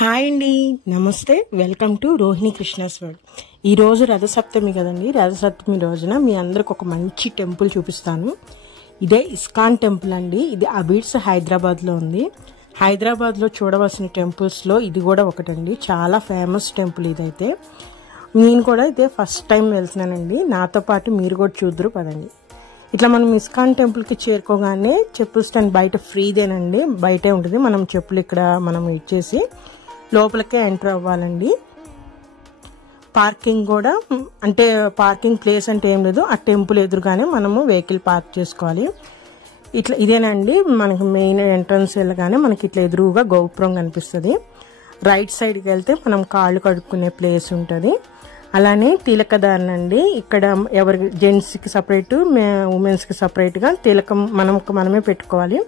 Hi అండి, నమస్తే. Welcome to Rohini Krishna's world. ఈరోజు రథసప్తమి కదండి. రథసప్తమి రోజున మీ అందరికి ఒక మంచి టెంపుల్ చూపిస్తాను. ఇదే ఇస్కాన్ టెంపుల్ అండి. ఇది అబీడ్స్ హైదరాబాద్లో ఉంది. హైదరాబాద్లో చూడవలసిన టెంపుల్స్లో ఇది కూడా ఒకటండి. చాలా ఫేమస్ టెంపుల్ ఇదైతే. నేను కూడా ఇదే ఫస్ట్ టైం వెళ్తున్నానండి. నాతో పాటు మీరు కూడా చూద్దరు పదండి. ఇట్లా మనం ఇస్కాన్ టెంపుల్కి చేరుకోగానే చెప్పుల స్టాండ్ బయట ఫ్రీదేనండి, బయటే ఉంటుంది. మనం చెప్పులు ఇక్కడ మనం ఇచ్చేసి లోపలికే ఎంటర్ అవ్వాలండి. పార్కింగ్ కూడా అంటే పార్కింగ్ ప్లేస్ అంటే ఏం లేదు, ఆ టెంపుల్ ఎదురుగానే మనము వెహికల్ పార్క్ చేసుకోవాలి. ఇట్లా ఇదేనండి మనకి మెయిన్ ఎంట్రన్స్ వెళ్ళగానే మనకి ఇట్లా ఎదురుగా గోపురం కనిపిస్తుంది. రైట్ సైడ్కి వెళ్తే మనం కాళ్ళు కడుక్కునే ప్లేస్ ఉంటుంది. అలానే తిలకదారణ అండి. ఇక్కడ ఎవరి జెంట్స్కి సపరేట్, ఉమెన్స్కి సపరేట్గా తిలకం మనమే పెట్టుకోవాలి.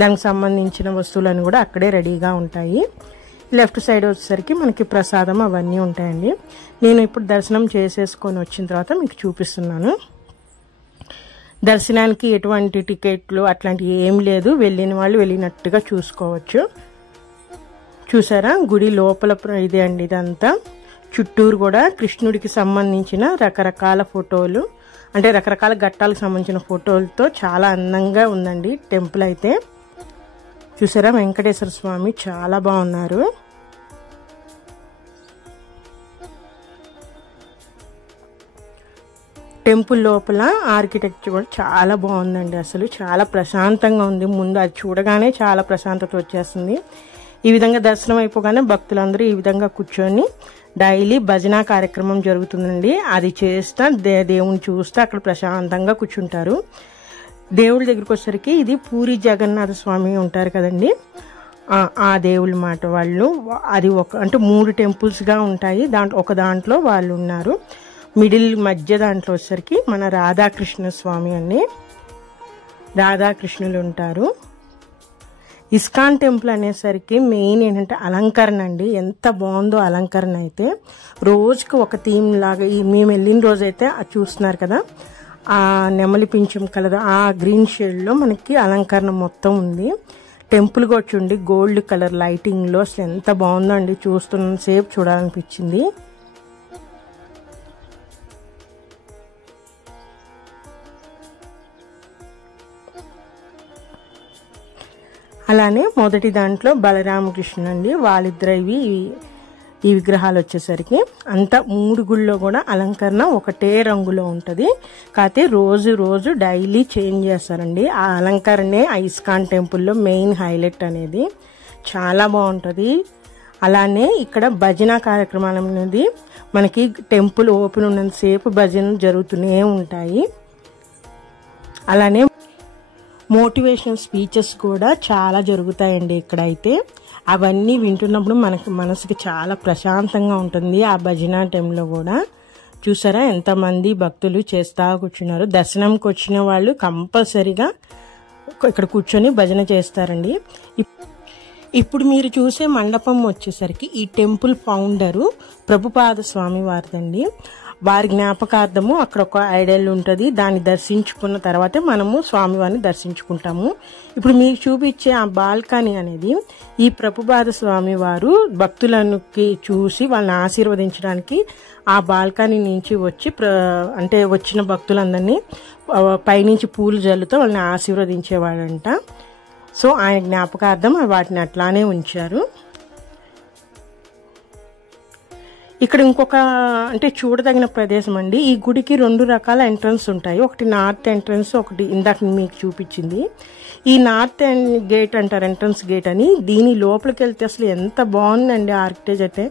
దానికి సంబంధించిన వస్తువులన్నీ కూడా అక్కడే రెడీగా ఉంటాయి. లెఫ్ట్ సైడ్ వచ్చేసరికి మనకి ప్రసాదం అవన్నీ ఉంటాయండి. నేను ఇప్పుడు దర్శనం చేసేసుకొని వచ్చిన తర్వాత మీకు చూపిస్తున్నాను. దర్శనానికి ఎటువంటి టికెట్లు అట్లాంటివి ఏం లేదు, వెళ్ళిన వాళ్ళు వెళ్ళినట్టుగా చూసుకోవచ్చు. చూసారా, గుడి లోపల ఇదే అండి ఇదంతా. చుట్టూరు కూడా కృష్ణుడికి సంబంధించిన రకరకాల ఫోటోలు, అంటే రకరకాల ఘట్టాలకు సంబంధించిన ఫోటోలతో చాలా అందంగా ఉందండి టెంపుల్ అయితే. చూసారా, వెంకటేశ్వర స్వామి చాలా బాగున్నారు. టెంపుల్ లోపల ఆర్కిటెక్చర్ కూడా చాలా బాగుందండి. అసలు చాలా ప్రశాంతంగా ఉంది. ముందు అది చూడగానే చాలా ప్రశాంతత వచ్చేస్తుంది. ఈ విధంగా దర్శనం అయిపోగానే భక్తులందరూ ఈ విధంగా కూర్చొని డైలీ భజన కార్యక్రమం జరుగుతుందండి. అది చేస్తా దేవుని చూస్తే అక్కడ ప్రశాంతంగా కూర్చుంటారు. దేవుడి దగ్గరికి వచ్చేసరికి ఇది పూరి జగన్నాథ స్వామి ఉంటారు కదండి, ఆ దేవుళ్ళ మాట వాళ్ళు. అది అంటే 3 టెంపుల్స్గా ఉంటాయి. ఒక దాంట్లో వాళ్ళు ఉన్నారు. మధ్య దాంట్లో వచ్చేసరికి మన రాధాకృష్ణ స్వామి అని రాధాకృష్ణులు ఉంటారు. ఇస్కాన్ టెంపుల్ అనేసరికి మెయిన్ ఏంటంటే అలంకరణ అండి. ఎంత బాగుందో అలంకరణ అయితే. రోజుకి ఒక థీమ్ లాగా మేము వెళ్ళిన రోజైతే అది చూస్తున్నారు కదా, ఆ నెమలి పింఛం కలర్ ఆ గ్రీన్ షేడ్లో మనకి అలంకరణ మొత్తం ఉంది. టెంపుల్ కూడా చూడండి, గోల్డ్ కలర్ లైటింగ్లో అసలు ఎంత బాగుందో అండి. చూస్తున్న సేపు చూడాలనిపించింది. అలానే మొదటి దాంట్లో బలరామకృష్ణ అండి, వాళ్ళిద్దరివి ఈ విగ్రహాలు వచ్చేసరికి అంతా 3 గుళ్ళో కూడా అలంకరణ ఒకటే రంగులో ఉంటుంది. కాకపోతే రోజు డైలీ చేంజ్ చేస్తారండి. ఆ అలంకరణే ఆ ఇస్కాన్ టెంపుల్లో మెయిన్ హైలైట్ అనేది. చాలా బాగుంటుంది. అలానే ఇక్కడ భజన కార్యక్రమాలు అనేది మనకి టెంపుల్ ఓపెన్ ఉన్నంతసేపు భజన జరుగుతూనే ఉంటాయి. అలానే మోటివేషనల్ స్పీచెస్ కూడా చాలా జరుగుతాయండి ఇక్కడైతే. అవన్నీ వింటున్నప్పుడు మనకి మనసుకి చాలా ప్రశాంతంగా ఉంటుంది. ఆ భజన టైంలో కూడా చూసారా ఎంతమంది భక్తులు చేస్తా కూర్చున్నారు. దర్శనంకి వచ్చిన వాళ్ళు కంపల్సరీగా ఇక్కడ కూర్చొని భజన చేస్తారండి. ఇప్పుడు మీరు చూసే మండపం వచ్చేసరికి ఈ టెంపుల్ ఫౌండరు ప్రభుపాద స్వామి వారిదండి. వారి జ్ఞాపకార్థము అక్కడ ఒక ఐడల్ ఉంటుంది. దాన్ని దర్శించుకున్న తర్వాతే మనము స్వామివారిని దర్శించుకుంటాము. ఇప్పుడు మీకు చూపించే ఆ బాల్కనీ అనేది ఈ ప్రభుపాద స్వామి వారు భక్తులను చూసి వాళ్ళని ఆశీర్వదించడానికి ఆ బాల్కనీ నుంచి వచ్చి అంటే వచ్చిన భక్తులందరినీ పైనుంచి పూలు జల్లుతో వాళ్ళని ఆశీర్వదించేవాడంట. సో ఆయన జ్ఞాపకార్థం వాటిని అట్లానే ఉంచారు. ఇక్కడ ఇంకొక అంటే చూడదగిన ప్రదేశం అండి. ఈ గుడికి 2 రకాల ఎంట్రన్స్ ఉంటాయి. ఒకటి నార్త్ ఎంట్రన్స్, ఒకటి ఇందాక మీకు చూపించింది. ఈ నార్త్ గేట్ అంటారు, ఎంట్రన్స్ గేట్ అని. దీని లోపలికి వెళ్తే అసలు ఎంత బాగుందండి ఆర్కిటెక్చర్ అయితే.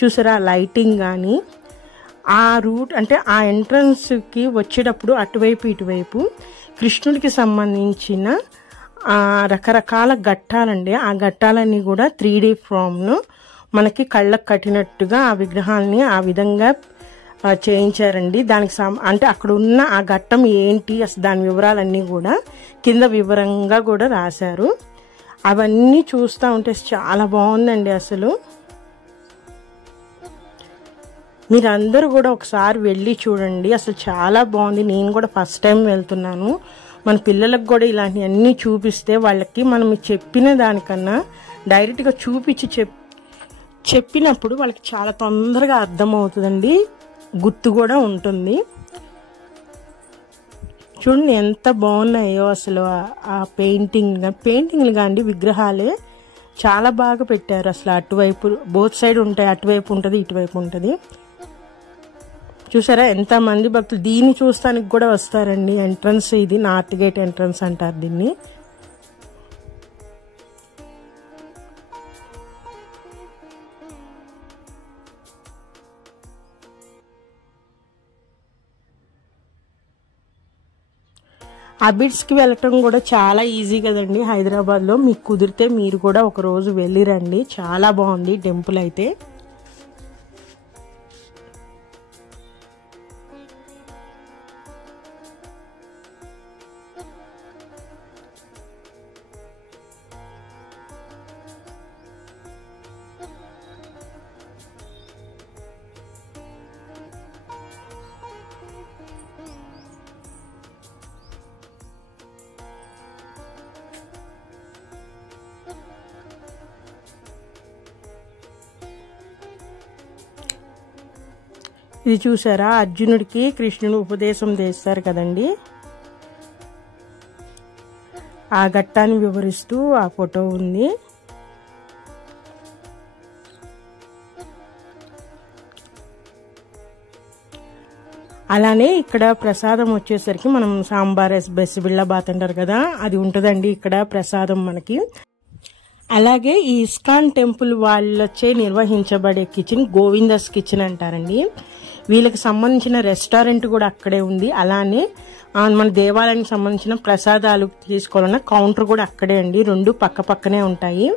చూసారా లైటింగ్ కానీ ఆ రూట్ అంటే ఆ ఎంట్రన్స్కి వచ్చేటప్పుడు అటువైపు ఇటువైపు కృష్ణుడికి సంబంధించిన రకరకాల ఘట్టాలండి. ఆ ఘట్టాలన్నీ కూడా 3D ఫామ్ను మనకి కళ్ళకు కట్టినట్టుగా ఆ విగ్రహాలని ఆ విధంగా చేయించారండి. దానికి అంటే అక్కడ ఉన్న ఆ ఘట్టం ఏంటి అసలు దాని వివరాలన్నీ కూడా కింద వివరంగా కూడా రాశారు. అవన్నీ చూస్తూ ఉంటే చాలా బాగుందండి అసలు. మీరందరూ కూడా ఒకసారి వెళ్ళి చూడండి, అసలు చాలా బాగుంది. నేను కూడా ఫస్ట్ టైం వెళ్తున్నాను. మన పిల్లలకు కూడా ఇలాంటివన్నీ చూపిస్తే వాళ్ళకి మనం చెప్పిన దానికన్నా డైరెక్ట్గా చూపించి చెప్పినప్పుడు వాళ్ళకి చాలా తొందరగా అర్థమవుతుందండి, గుర్తు కూడా ఉంటుంది. చూడండి ఎంత బాగున్నాయో అసలు ఆ పెయింటింగ్లు కానీ విగ్రహాలే చాలా బాగా పెట్టారు. అసలు అటువైపు బోత్ సైడ్ ఉంటాయి, అటువైపు ఉంటుంది, ఇటువైపు ఉంటుంది. చూసారా ఎంతమంది భక్తులు దీన్ని చూస్తానికి కూడా వస్తారండి. ఎంట్రన్స్ ఇది నార్త్ గేట్ ఎంట్రన్స్ అంటారు దీన్ని. అబిడ్స్కి వెళ్ళటం కూడా చాలా ఈజీ కదండి హైదరాబాద్లో. మీకు కుదిరితే మీరు కూడా ఒక రోజు వెళ్ళిరండి, చాలా బాగుంది టెంపుల్ అయితే. ఇది చూసారా అర్జునుడికి కృష్ణుడు ఉపదేశం చేస్తారు కదండి, ఆ ఘట్టాన్ని వివరిస్తూ ఆ ఫోటో ఉంది. అలానే ఇక్కడ ప్రసాదం వచ్చేసరికి మనం సాంబార్ బెసిబిళ్ళ బాత్ అంటారు కదా, అది ఉంటుందండి ఇక్కడ ప్రసాదం మనకి. అలాగే ఈ ఇస్కాన్ టెంపుల్ వాళ్ళచే నిర్వహించబడే కిచెన్ గోవిందస్ కిచెన్ అంటారండి. వీళ్ళకి సంబంధించిన రెస్టారెంట్ కూడా అక్కడే ఉంది. అలానే మన దేవాలయానికి సంబంధించిన ప్రసాదాలు తీసుకోవాలన్న కౌంటర్ కూడా అక్కడే అండి. రెండు పక్క పక్కనే ఉంటాయి.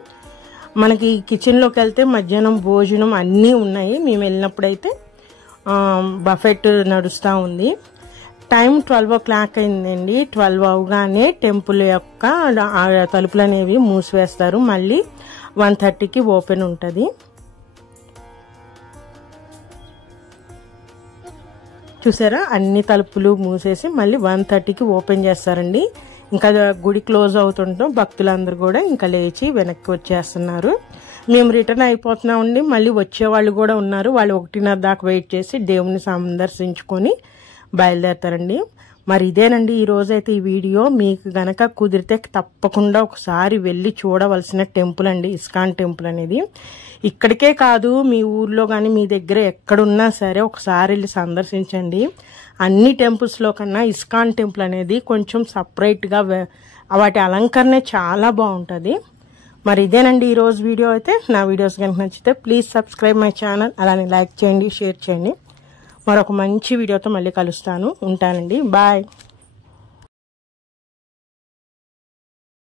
మనకి కిచెన్లోకి వెళ్తే మధ్యాహ్నం భోజనం అన్నీ ఉన్నాయి. మేము వెళ్ళినప్పుడైతే బఫెట్ నడుస్తూ ఉంది. టైం 12 o'clock అయిందండి. 12 అవగానే టెంపుల్ యొక్క తలుపులు అనేవి మూసివేస్తారు. మళ్ళీ 1:30కి ఓపెన్ ఉంటుంది. చూసారా అన్ని తలుపులు మూసేసి మళ్ళీ 1:30కి ఓపెన్ చేస్తారండి. ఇంకా గుడి క్లోజ్ అవుతుంటాం, భక్తులందరూ కూడా ఇంకా లేచి వెనక్కి వచ్చేస్తున్నారు. మేము రిటర్న్ అయిపోతున్నామండి. మళ్ళీ వచ్చేవాళ్ళు కూడా ఉన్నారు. వాళ్ళు 1:30 దాకా వెయిట్ చేసి దేవుని సందర్శించుకొని బయలుదేరతారండి. మరి ఇదేనండి ఈ రోజైతే ఈ వీడియో. మీకు గనక కుదిరితే తప్పకుండా ఒకసారి వెళ్ళి చూడవలసిన టెంపుల్ అండి ఇస్కాన్ టెంపుల్ అనేది. ఇక్కడికే కాదు, మీ ఊర్లో కానీ మీ దగ్గర ఎక్కడున్నా సరే ఒకసారి వెళ్ళి సందర్శించండి. అన్ని టెంపుల్స్లో కన్నా ఇస్కాన్ టెంపుల్ అనేది కొంచెం సపరేట్గా వాటి అలంకరణ చాలా బాగుంటుంది. మరి ఇదేనండి ఈరోజు వీడియో అయితే. నా వీడియోస్ కనుక నచ్చితే ప్లీజ్ సబ్స్క్రైబ్ మై ఛానల్, అలానే లైక్ చేయండి, షేర్ చేయండి. మరొక మంచి వీడియోతో మళ్ళీ కలుస్తాను. ఉంటానండి, బాయ్.